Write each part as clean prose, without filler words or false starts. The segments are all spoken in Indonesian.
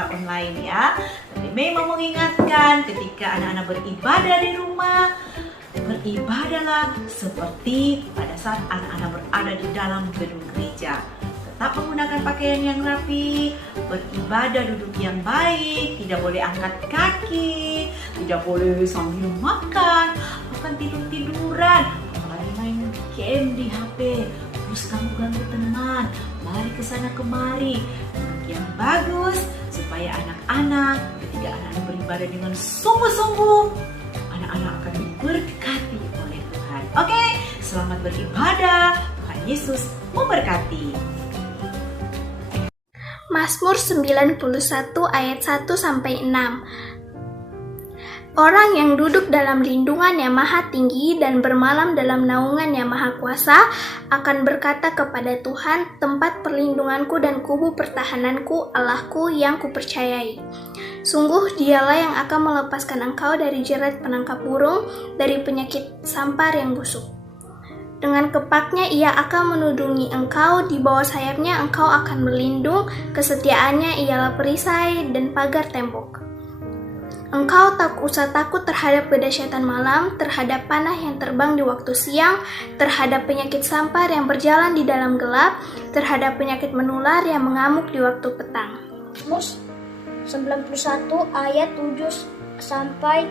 secara online ya. Tapi Mei mau mengingatkan ketika anak-anak beribadah di rumah, beribadahlah seperti pada saat anak-anak berada di dalam gedung gereja. Tetap menggunakan pakaian yang rapi, beribadah duduk yang baik, tidak boleh angkat kaki, tidak boleh sambil makan, bukan tidur-tiduran, apalagi main game di HP. Terus ganggu teman, mari ke sana kemari, yang bagus supaya anak-anak ketika anak-anak beribadah dengan sungguh-sungguh, anak-anak akan diberkati oleh Tuhan. Oke, selamat beribadah. Tuhan Yesus memberkati. Mazmur 91 ayat 1-6. Orang yang duduk dalam lindungan yang maha tinggi dan bermalam dalam naungan yang maha kuasa akan berkata kepada Tuhan, tempat perlindunganku dan kubu pertahananku, Allahku yang kupercayai. Sungguh dialah yang akan melepaskan engkau dari jerat penangkap burung, dari penyakit sampar yang busuk. Dengan kepaknya ia akan menudungi engkau, di bawah sayapnya engkau akan berlindung, kesetiaannya ialah perisai dan pagar tembok. Engkau tak usah takut terhadap kedahsyatan malam, terhadap panah yang terbang di waktu siang, terhadap penyakit sampar yang berjalan di dalam gelap, terhadap penyakit menular yang mengamuk di waktu petang. Mazmur 91 ayat 7-12.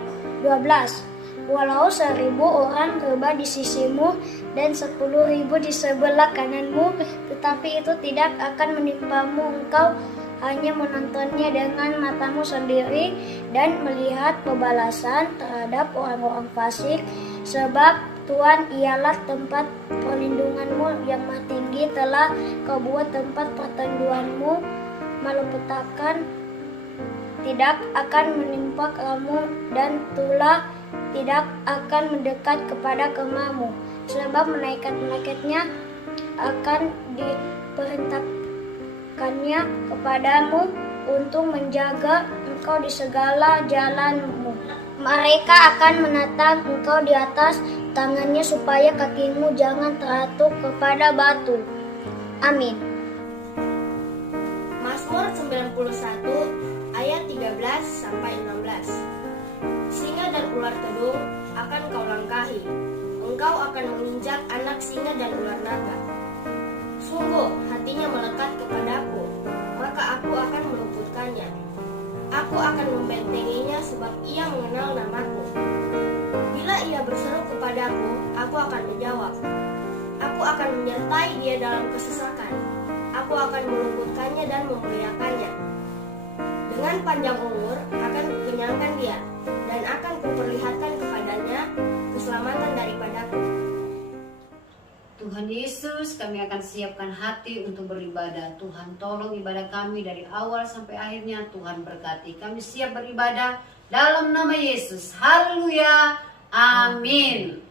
Walau 1000 orang rebah di sisimu dan 10.000 di sebelah kananmu, tetapi itu tidak akan menimpamu. Engkau hanya menontonnya dengan matamu sendiri dan melihat pembalasan terhadap orang-orang fasik. Sebab Tuhan ialah tempat perlindunganmu yang maha tinggi, telah kau buat tempat perteduhanmu, malapetaka tidak akan menimpa kamu dan tulah tidak akan mendekat kepada kemahmu, sebab malaikat-malaikatnya akan diperintahkannya kepadamu untuk menjaga engkau di segala jalanmu. Mereka akan menatang engkau di atas tangannya supaya kakimu jangan terjatuh kepada batu. Amin. Mazmur 91 ayat 13-16. Singa dan ular kedung akan kau langkahi, engkau akan menginjak anak singa dan ular naga. Sungguh hatinya melekat kepadaku, maka aku akan meluputkannya. Aku akan membentenginya sebab ia mengenal namaku. Bila ia berseru kepadaku, aku akan menjawab. Aku akan menyertai dia dalam kesesakan. Aku akan meluputkannya dan memuliakannya. Dengan panjang umur akan kukenyangkan dia, dan akan kuperlihatkan kepadanya keselamatan daripadaku. Tuhan Yesus, kami akan siapkan hati untuk beribadah. Tuhan tolong ibadah kami dari awal sampai akhirnya. Tuhan berkati. Kami siap beribadah dalam nama Yesus. Haleluya. Amin.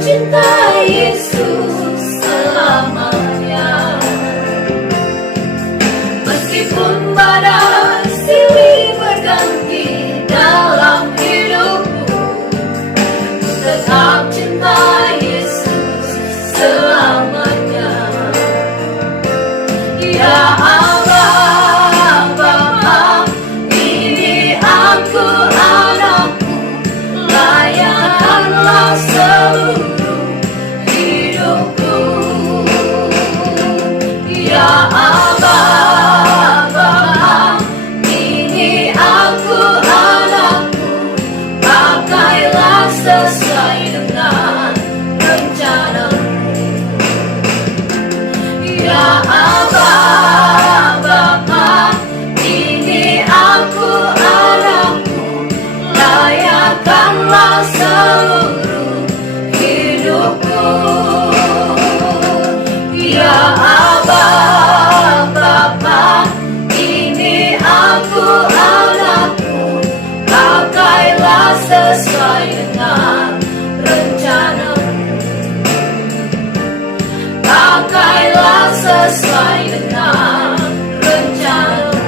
cinta Yesus selamanya. Meskipun badai silih berganti dalam hidupku, tetap cinta Yesus selamanya. Ya Allah Bapa, ini aku anakku, layakkanlah seluruh hidupku. Ya Allah Bapa, ini aku anakku, pakailah sesuai dengan rencana-Mu. Ya Allah Bapa, ini aku anakku, layakkanlah seluruh hidupku. Ya Allah Bapa, ini aku anakku, pakailah sesuai dengan rencana-Mu. Pakailah sesuai dengan rencana-Mu.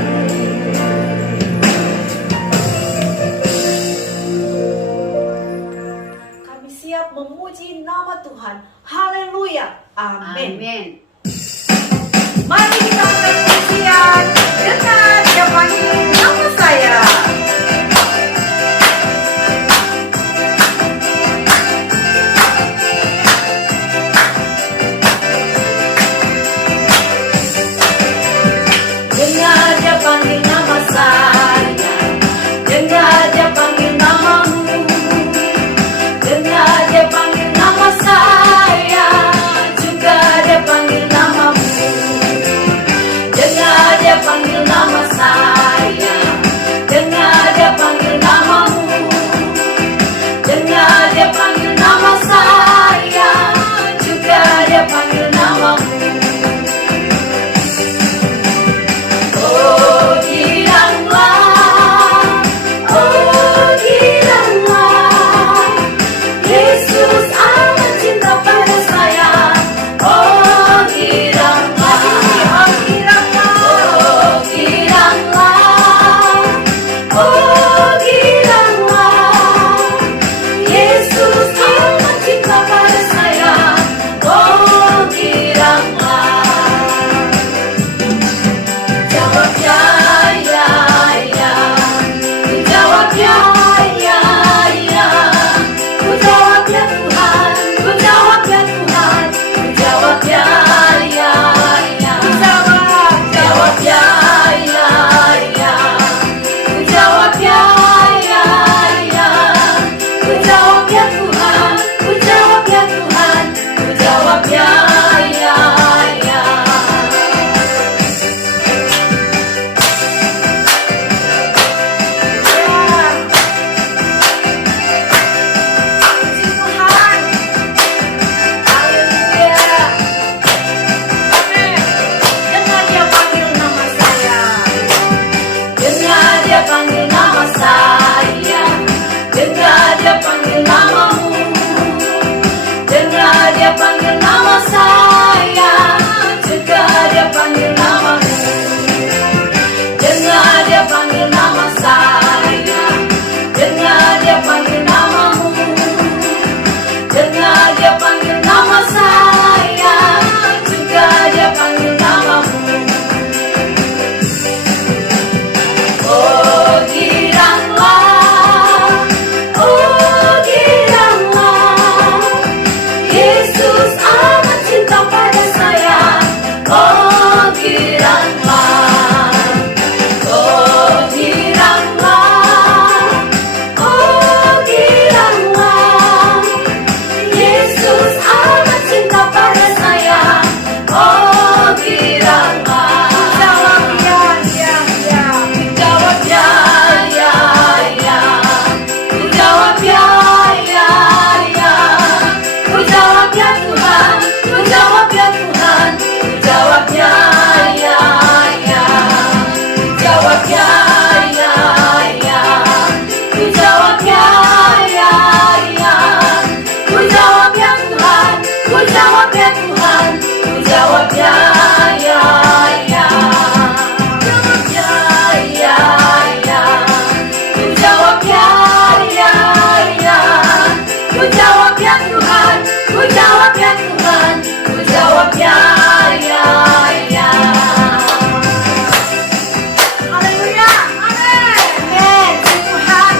Kami siap memuji nama Tuhan. Haleluya. Amin. Amin. Mari kita angkat pujian dengan Dia panggil nama saya. Dengar Dia panggil nama saya, dengar Dia panggil namamu, dengar Dia panggil nama saya, juga Dia panggil namamu. Dengar Dia panggil nama saya, jawab ya Tuhan, ku jawab ya, ya, ya. Ya, ya, ya. Ku jawab ya, ya, ya. Ku jawab ya Tuhan, ku jawab ya Tuhan, ku jawab ya, ya, ya. Haleluya, amin. Amin, puji Tuhan.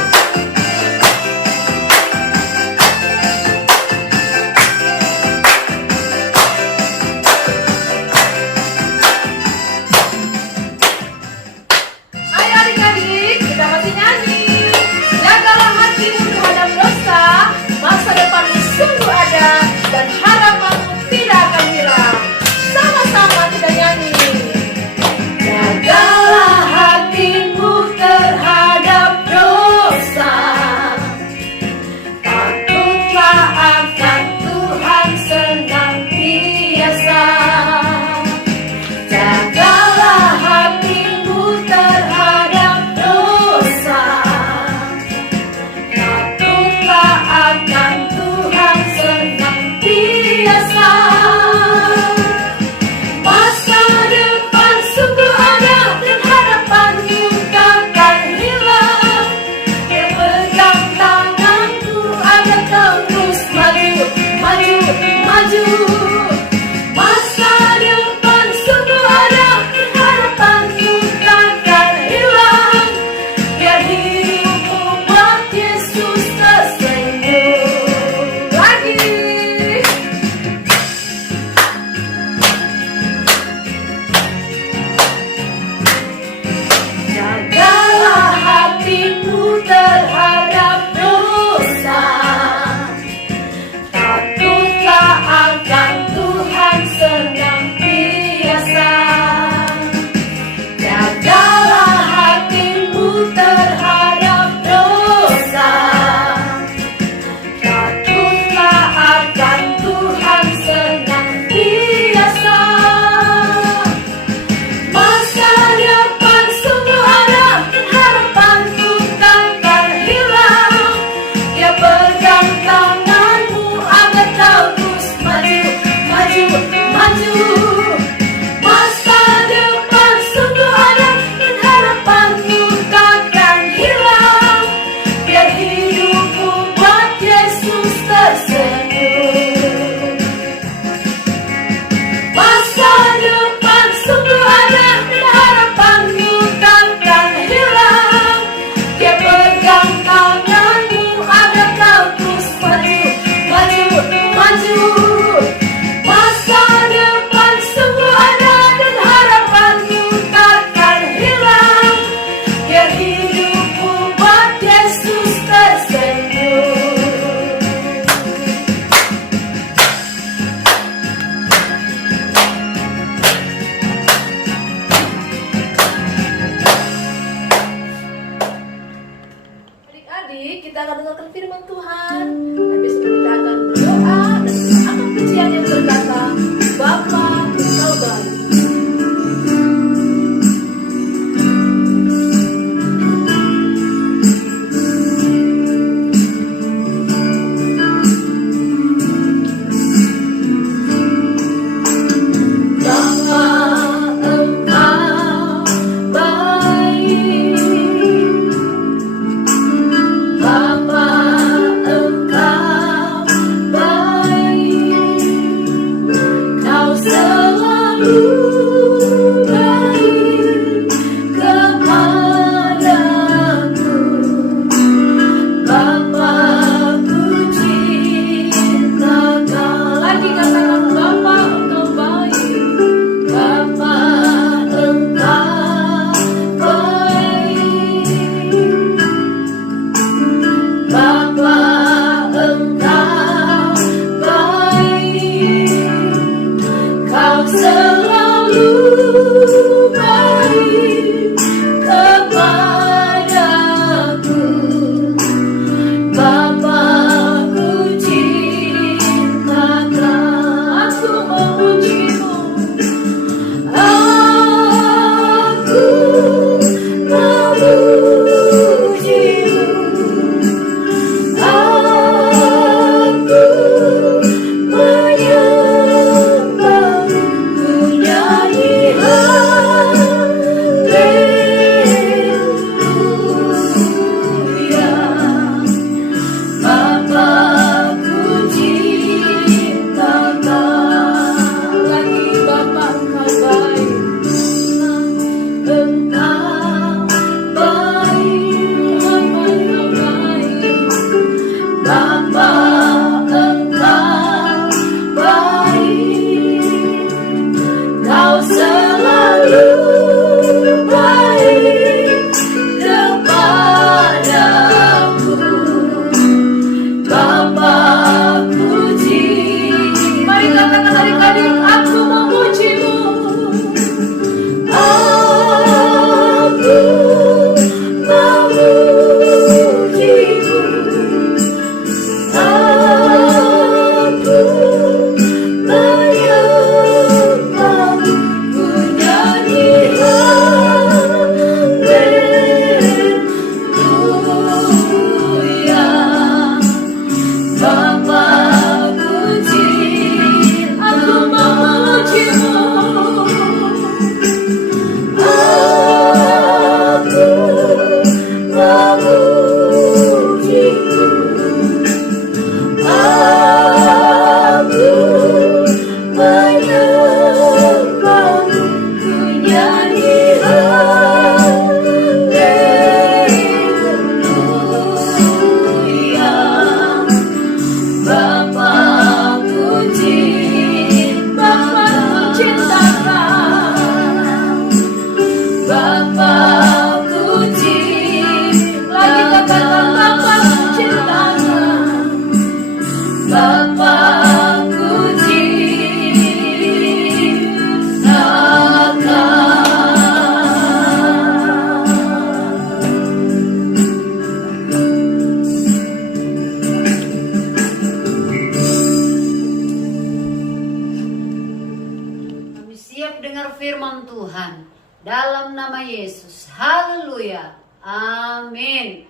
mendengar firman Tuhan. Dalam nama Yesus. Haleluya. Amin.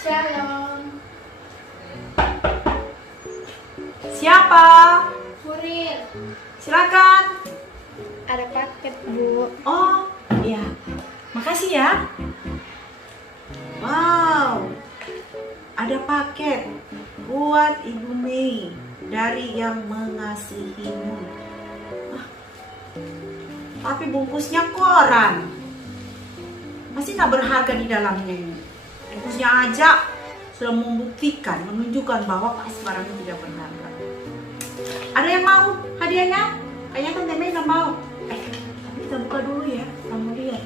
Shalom. Siapa? Kurir. Silakan. Ada paket, Bu. Oh, iya. Makasih ya. Wow. Ada paket buat Ibu Mei dari Yang Mengasihimu. Ah, tapi bungkusnya koran. Masih tak berharga di dalamnya ini. Bungkusnya aja sudah membuktikan, menunjukkan bahwa pasti barangnya tidak berharga. Ada yang mau hadiahnya? Kayaknya Tante Mei nggak mau. Tapi kita buka dulu ya, kamu lihat.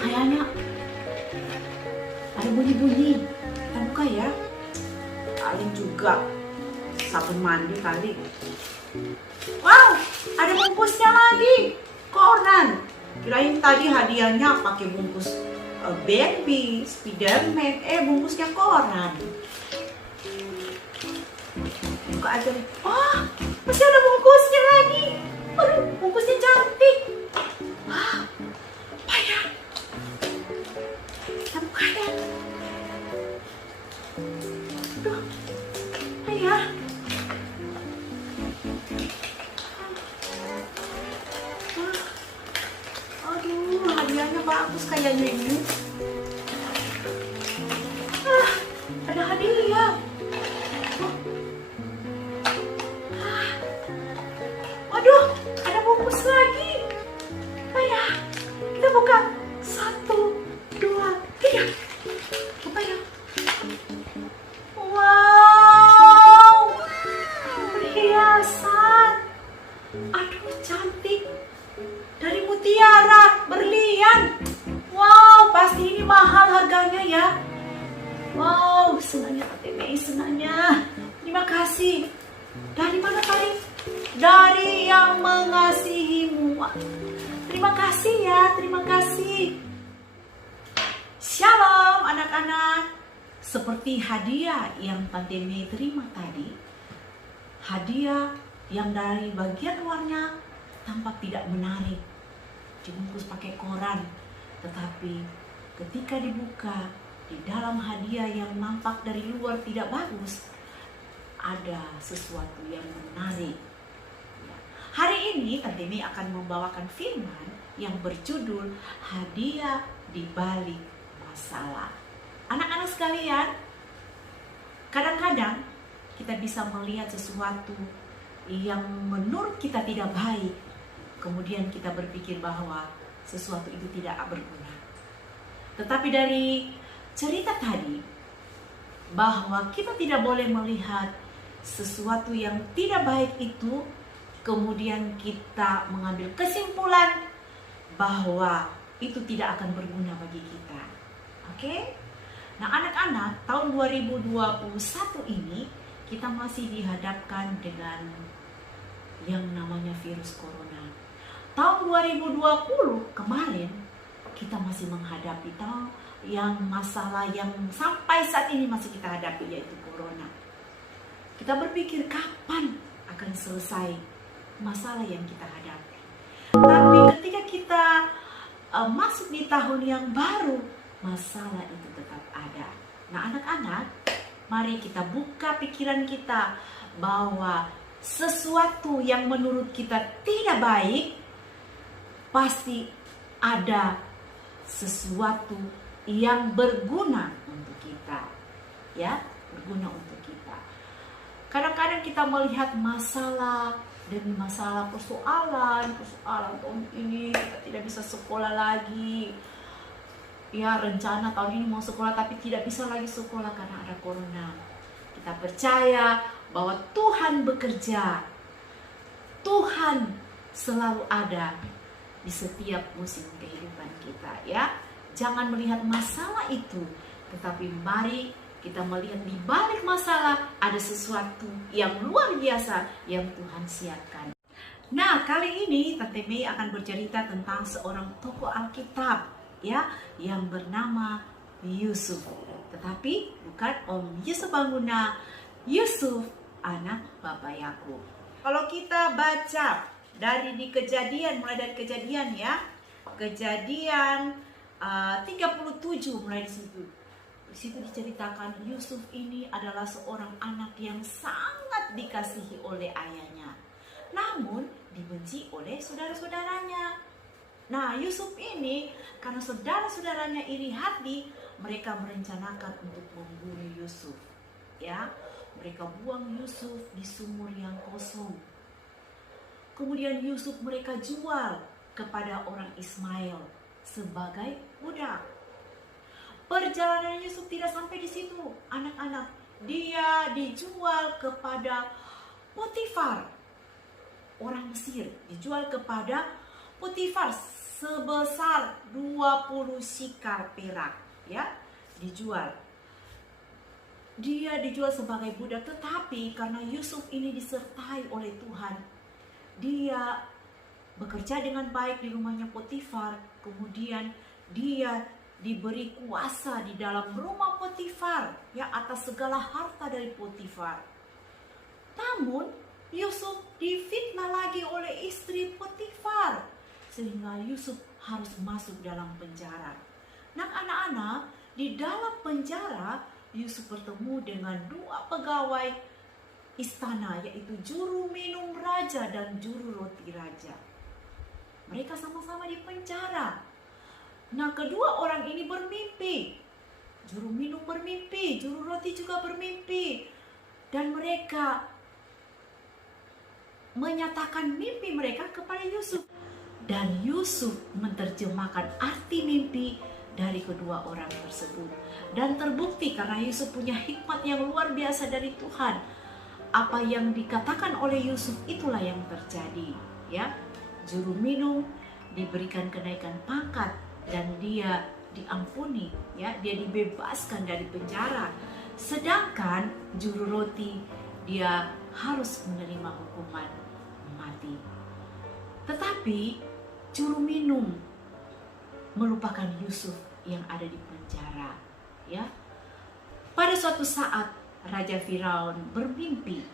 Kayaknya ada bunyi-bunyi. Kita buka ya. Kali juga sabun mandi kali. Wow, ada bungkusnya lagi. Koran. Kirain tadi hadiahnya pakai bungkus Barbie, Spiderman. Bungkusnya koran. Buka aja nih. Oh, masih ada bungkusnya lagi. Aduh, bungkusnya cantik. Wah, apa ya? Kita buka ya. Aduh, apa ya? Aduh, hadiahnya bagus kayaknya ini. Ada hadiah. Waduh, ada bungkus lagi. Apa ya? Kita buka. 1, 2, 3. Apa ya? Wow, perhiasan. Aduh, cantik. Dari mutiara, berlian. Wow, pasti ini mahal harganya ya. Wow, senangnya Tante Mei, senangnya. Terima kasih. Dari mana tadi? Dari Yang Mengasihimu. Wah, terima kasih ya, terima kasih. Shalom anak-anak. Seperti hadiah yang Tante Mei terima tadi, hadiah yang dari bagian luarnya tampak tidak menarik, dibungkus pakai koran, tetapi ketika dibuka, di dalam hadiah yang nampak dari luar tidak bagus, ada sesuatu yang menarik. Hari ini Tante Mei akan membawakan firman yang berjudul Hadiah di Balik Masalah. Anak-anak sekalian, kadang-kadang kita bisa melihat sesuatu yang menurut kita tidak baik, kemudian kita berpikir bahwa sesuatu itu tidak berguna. Tetapi dari cerita tadi, bahwa kita tidak boleh melihat sesuatu yang tidak baik itu, kemudian kita mengambil kesimpulan bahwa itu tidak akan berguna bagi kita. Oke? Nah, anak-anak, tahun 2021 ini kita masih dihadapkan dengan yang namanya virus corona. Tahun 2020 kemarin kita masih menghadapi yang masalah yang sampai saat ini masih kita hadapi, yaitu corona. Kita berpikir kapan akan selesai masalah yang kita hadapi. Tapi ketika kita masuk di tahun yang baru, masalah itu tetap ada. Nah, anak-anak, mari kita buka pikiran kita bahwa sesuatu yang menurut kita tidak baik, pasti ada sesuatu yang berguna untuk kita. Ya, berguna untuk kita. Kadang-kadang kita melihat masalah demi masalah, persoalan tahun ini kita tidak bisa sekolah lagi. Ya, rencana tahun ini mau sekolah tapi tidak bisa lagi sekolah karena ada corona. Kita percaya bahwa Tuhan bekerja. Tuhan selalu ada di setiap musim kehidupan kita, ya. Jangan melihat masalah itu, tetapi mari kita melihat di balik masalah ada sesuatu yang luar biasa yang Tuhan siapkan. Nah, kali ini Tante Mei akan bercerita tentang seorang tokoh Alkitab, ya, yang bernama Yusuf. Tetapi bukan Om Yusuf Banguna, Yusuf anak Bapak Yakub. Kalau kita baca dari Kejadian, mulai dari Kejadian ya. Kejadian 37 mulai di situ. Di situ diceritakan Yusuf ini adalah seorang anak yang sangat dikasihi oleh ayahnya, namun dibenci oleh saudara-saudaranya. Nah, Yusuf ini karena saudara-saudaranya iri hati, mereka merencanakan untuk membunuh Yusuf. Ya, mereka buang Yusuf di sumur yang kosong. Kemudian Yusuf mereka jual kepada orang Ismail sebagai budak. Perjalanan Yusuf tidak sampai di situ, anak-anak. Dia dijual kepada Potifar, orang Mesir. Dijual kepada Potifar sebesar 20 sikar perak, ya. Dijual. Dia dijual sebagai budak, tetapi karena Yusuf ini disertai oleh Tuhan, dia bekerja dengan baik di rumahnya Potifar. Kemudian dia diberi kuasa di dalam rumah Potifar, ya, atas segala harta dari Potifar. Namun Yusuf difitnah lagi oleh istri Potifar, sehingga Yusuf harus masuk dalam penjara. Nah, anak-anak, di dalam penjara Yusuf bertemu dengan dua pegawai istana, yaitu juru minum raja dan juru roti raja. Mereka sama-sama di penjara. Nah, kedua orang ini bermimpi. Juru minum bermimpi, juru roti juga bermimpi. Dan mereka menyatakan mimpi mereka kepada Yusuf. Dan Yusuf menerjemahkan arti mimpi dari kedua orang tersebut. Dan terbukti karena Yusuf punya hikmat yang luar biasa dari Tuhan. Apa yang dikatakan oleh Yusuf itulah yang terjadi, ya. Juru minum diberikan kenaikan pangkat dan dia diampuni, ya, dia dibebaskan dari penjara. Sedangkan juru roti dia harus menerima hukuman mati. Tetapi juru minum melupakan Yusuf yang ada di penjara, ya. Pada suatu saat Raja Firaun bermimpi,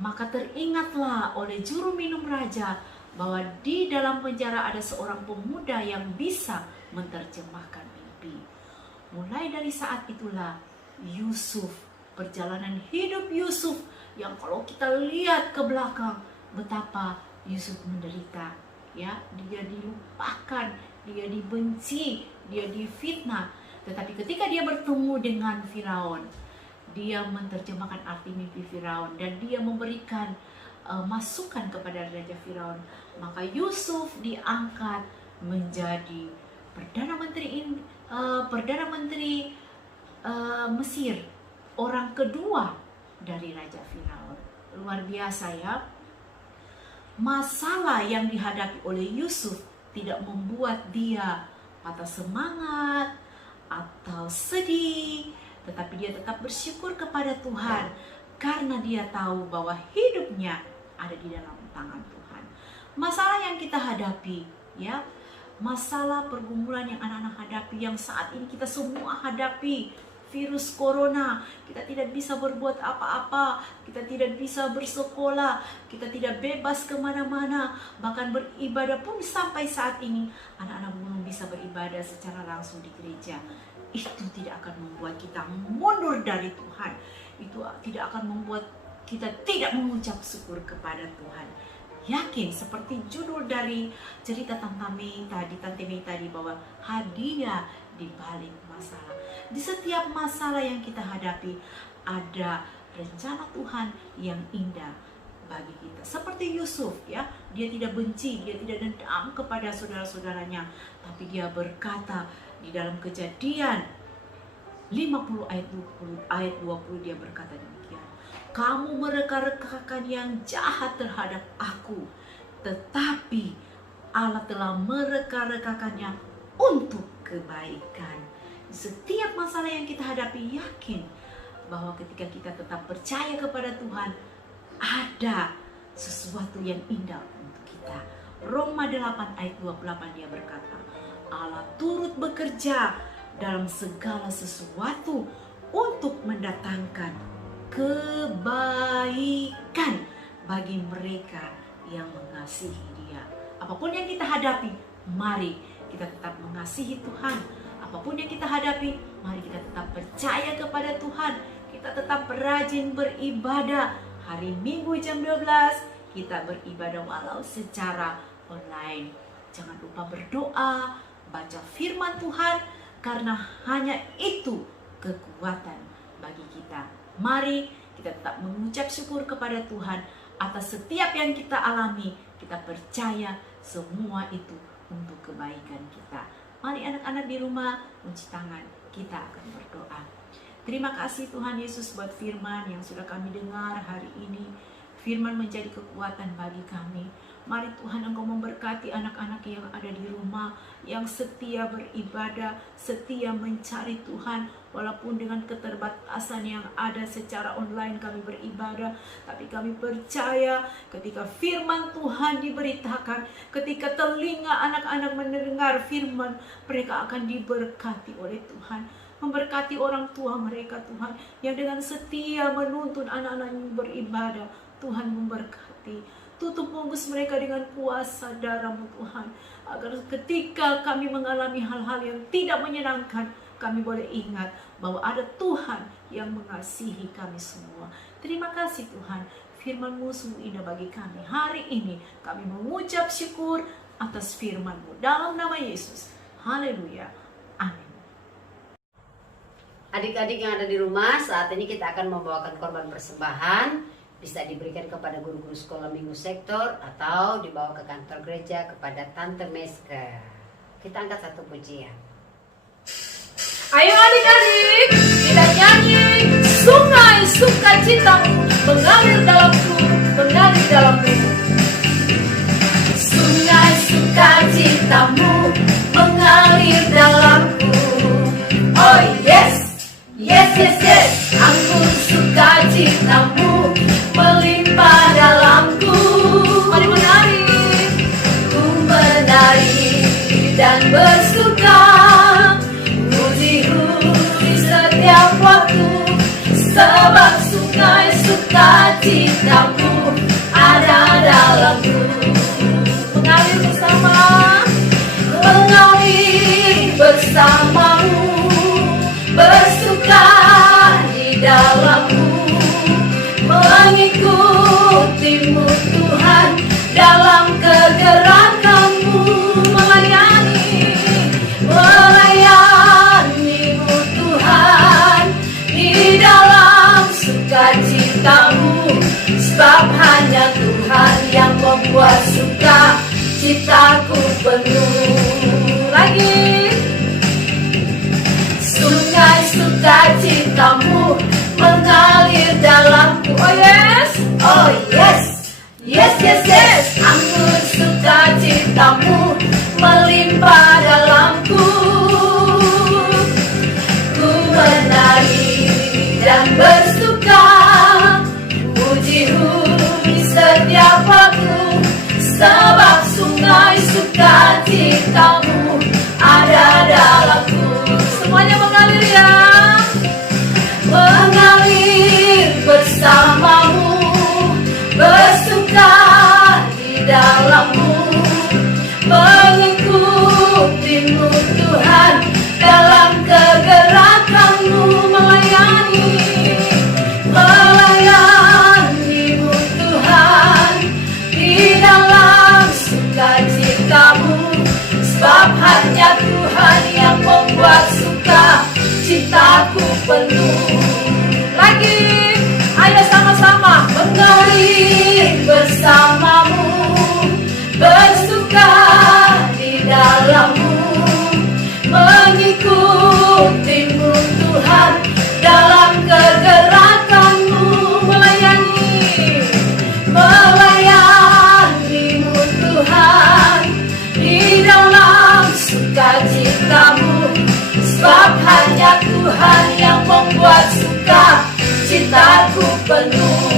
maka teringatlah oleh juru minum raja bahwa di dalam penjara ada seorang pemuda yang bisa menerjemahkan mimpi. Mulai dari saat itulah Yusuf, perjalanan hidup Yusuf yang kalau kita lihat ke belakang betapa Yusuf menderita, ya, dia dilupakan, dia dibenci, dia difitnah. Tetapi ketika dia bertemu dengan Firaun, dia menerjemahkan arti mimpi Firaun dan dia memberikan masukan kepada Raja Firaun. Maka Yusuf diangkat menjadi Perdana Menteri Mesir, orang kedua dari Raja Firaun. Luar biasa, ya. Masalah yang dihadapi oleh Yusuf tidak membuat dia patah semangat atau sedih, tetapi dia tetap bersyukur kepada Tuhan karena dia tahu bahwa hidupnya ada di dalam tangan Tuhan. Masalah yang kita hadapi, ya, masalah pergumulan yang anak-anak hadapi, yang saat ini kita semua hadapi, virus corona, kita tidak bisa berbuat apa-apa, kita tidak bisa bersekolah, kita tidak bebas kemana-mana, bahkan beribadah pun sampai saat ini anak-anak belum bisa beribadah secara langsung di gereja. Itu tidak akan membuat kita mundur dari Tuhan. Itu tidak akan membuat kita tidak mengucap syukur kepada Tuhan. Yakin seperti judul dari cerita Tante Mei tadi bahwa hadiah di balik masalah. Di setiap masalah yang kita hadapi ada rencana Tuhan yang indah bagi kita. Seperti Yusuf, ya, dia tidak benci, dia tidak dendam kepada saudara-saudaranya, tapi dia berkata di dalam Kejadian 50 ayat 20 dia berkata demikian. Kamu mereka-rekakan yang jahat terhadap aku, tetapi Allah telah mereka-rekakannya untuk kebaikan. Setiap masalah yang kita hadapi, yakin bahwa ketika kita tetap percaya kepada Tuhan, ada sesuatu yang indah untuk kita. Roma 8 ayat 28 dia berkata, Allah turut bekerja dalam segala sesuatu untuk mendatangkan kebaikan bagi mereka yang mengasihi Dia. Apapun yang kita hadapi, mari kita tetap mengasihi Tuhan. Apapun yang kita hadapi, mari kita tetap percaya kepada Tuhan. Kita tetap rajin beribadah. Hari Minggu jam 12 kita beribadah walau secara online. Jangan lupa berdoa, baca firman Tuhan, karena hanya itu kekuatan bagi kita. Mari kita tetap mengucap syukur kepada Tuhan atas setiap yang kita alami. Kita percaya semua itu untuk kebaikan kita. Mari anak-anak di rumah kunci tangan, kita akan berdoa. Terima kasih Tuhan Yesus buat firman yang sudah kami dengar hari ini. Firman menjadi kekuatan bagi kami. Mari Tuhan Engkau memberkati anak-anak yang ada di rumah, yang setia beribadah, setia mencari Tuhan, walaupun dengan keterbatasan yang ada secara online kami beribadah. Tapi kami percaya ketika firman Tuhan diberitakan, ketika telinga anak-anak mendengar firman, mereka akan diberkati oleh Tuhan. Memberkati orang tua mereka Tuhan, yang dengan setia menuntun anak-anaknya beribadah. Tuhan memberkati, tutup bungkus mereka dengan kuasa darah-Mu Tuhan, agar ketika kami mengalami hal-hal yang tidak menyenangkan, kami boleh ingat bahwa ada Tuhan yang mengasihi kami semua. Terima kasih Tuhan, firman-Mu sungguh indah bagi kami. Hari ini kami mengucap syukur atas firman-Mu dalam nama Yesus. Haleluya. Amin. Adik-adik yang ada di rumah, saat ini kita akan membawakan korban persembahan. Bisa diberikan kepada guru-guru sekolah minggu sektor atau dibawa ke kantor gereja kepada Tante Meska. Kita angkat satu pujian. Ayo adik-adik, kita nyanyi. Sungai sukacitamu mengalir dalamku, mengalir dalamku. Sungai sukacitamu mengalir dalamku. Oh yes, yes, yes, yes. Anggur sukacitamu melimpah dalamku. Mari menari, ku menari dan bersuka, puji-Mu di setiap waktu, sebab sungai sukacitamu ada dalamku. Mengalir bersama, mengalir bersamamu, bersuka di dalammu, mengikutimu Tuhan dalam kegerakanmu, melayani-Mu Tuhan di dalam sukacitamu, sebab hanya Tuhan yang membuat sukacitaku penuh. Lagi, sungai sukacitamu mengalir dalamku. Oh yes, oh yes, yes, yes, yes. Anggur sukacitamu melimpah dalamku, ku menari dan bersuka, puji-Mu di setiap waktu, sebab sungai sukacitamu ada dalamku. Semuanya mengalir ya, mengalir bersamamu, bersuka di dalammu, mengikutimu Tuhan dalam kegerakanmu, melayani-Mu Tuhan di dalam sukacitamu, sebab hanya Tuhan yang membuat sukacitaku penuh. Lagi, ayo sama-sama mengalir bersamamu, bersuka di dalammu, mengikutimu Tuhan dalam kegerakanmu, melayani-Mu Tuhan di dalam sukacitamu, sebab hanya Tuhan yang membuat sukacitaku penuh.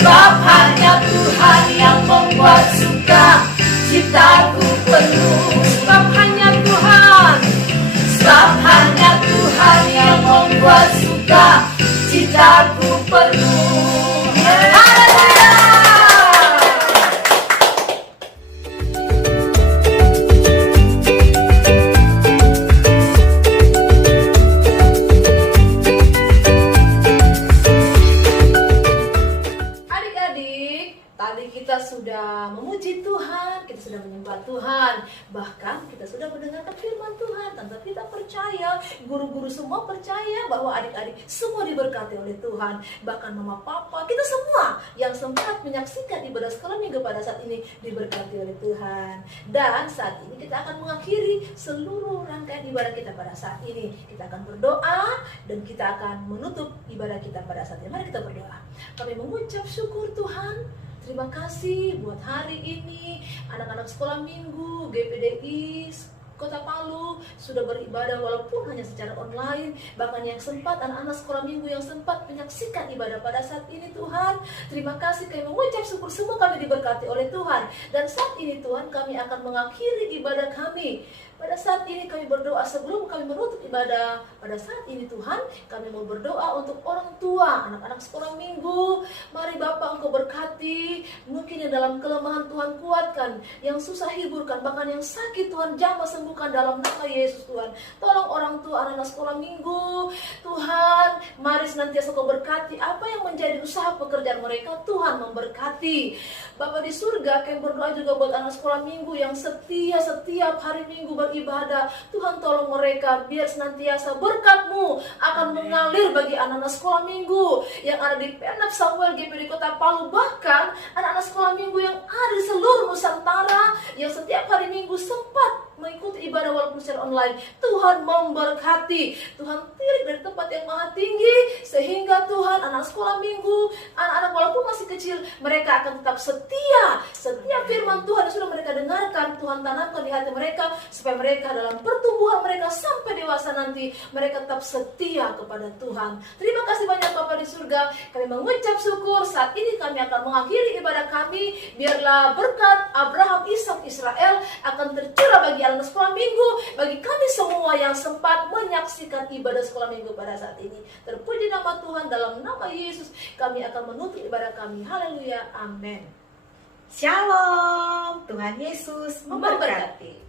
Sebab hanya Tuhan yang membuat sukacitaku penuh. Sebab hanya Tuhan, sebab hanya Tuhan yang membuat sukacitaku penuh. Haleluya. sudah memuji Tuhan, kita sudah menyembah Tuhan, bahkan kita sudah mendengarkan firman Tuhan. Tante kita percaya, guru-guru semua percaya bahwa adik-adik semua diberkati oleh Tuhan. Bahkan mama papa, kita semua yang sempat menyaksikan ibadah sekolah minggu pada saat ini diberkati oleh Tuhan. Dan saat ini kita akan mengakhiri seluruh rangkaian ibadah kita pada saat ini. Kita akan berdoa dan kita akan menutup ibadah kita pada saat ini. Mari kita berdoa. Kami mengucap syukur Tuhan. Terima kasih buat hari ini anak-anak sekolah minggu GPDI Kota Palu sudah beribadah walaupun hanya secara online. Bahkan yang sempat anak-anak sekolah minggu yang sempat menyaksikan ibadah pada saat ini Tuhan, terima kasih, kami mengucap syukur semua kami diberkati oleh Tuhan. Dan saat ini Tuhan, kami akan mengakhiri ibadah kami. Pada saat ini kami berdoa sebelum kami menutup ibadah. Pada saat ini Tuhan, kami mau berdoa untuk orang tua, anak-anak sekolah minggu. Mari Bapak Engkau berkati, mungkin yang dalam kelemahan Tuhan kuatkan, yang susah hiburkan, bahkan yang sakit Tuhan jamah sembuhkan dalam nama Yesus Tuhan. Tolong orang tua anak-anak sekolah minggu Tuhan, mari senantiasa Kau berkati apa yang menjadi usaha pekerjaan mereka. Tuhan memberkati. Bapak di surga, kami berdoa juga buat anak sekolah minggu yang setia setiap hari minggu beribadah. Tuhan tolong mereka biar senantiasa berkat-Mu akan mengalir bagi anak-anak sekolah minggu yang ada di Penap Samuel GPD Kota Palu, bahkan anak-anak sekolah minggu yang ada di seluruh Nusantara yang setiap hari minggu sempat mengikuti ibadah walaupun secara online. Tuhan memberkati. Tuhan tirik dari tempat yang maha tinggi sehingga Tuhan anak sekolah minggu, anak-anak walaupun masih kecil, mereka akan tetap setia. Setiap firman Tuhan yang sudah mereka dengarkan, Tuhan tanamkan di hati mereka supaya mereka dalam pertumbuhan mereka sampai dewasa nanti mereka tetap setia kepada Tuhan. Terima kasih banyak Bapa di surga. Kami mengucap syukur. Saat ini kami akan mengakhiri ibadah kami. Biarlah berkat Abraham, Ishak, Israel akan tercurah bagi anak sekolah minggu, bagi kami semua yang sempat menyaksikan ibadah sekolah minggu pada saat ini. Terpuji nama Tuhan, dalam nama Yesus kami akan menutup ibadah kami. Haleluya, amin. Shalom, Tuhan Yesus memberkati.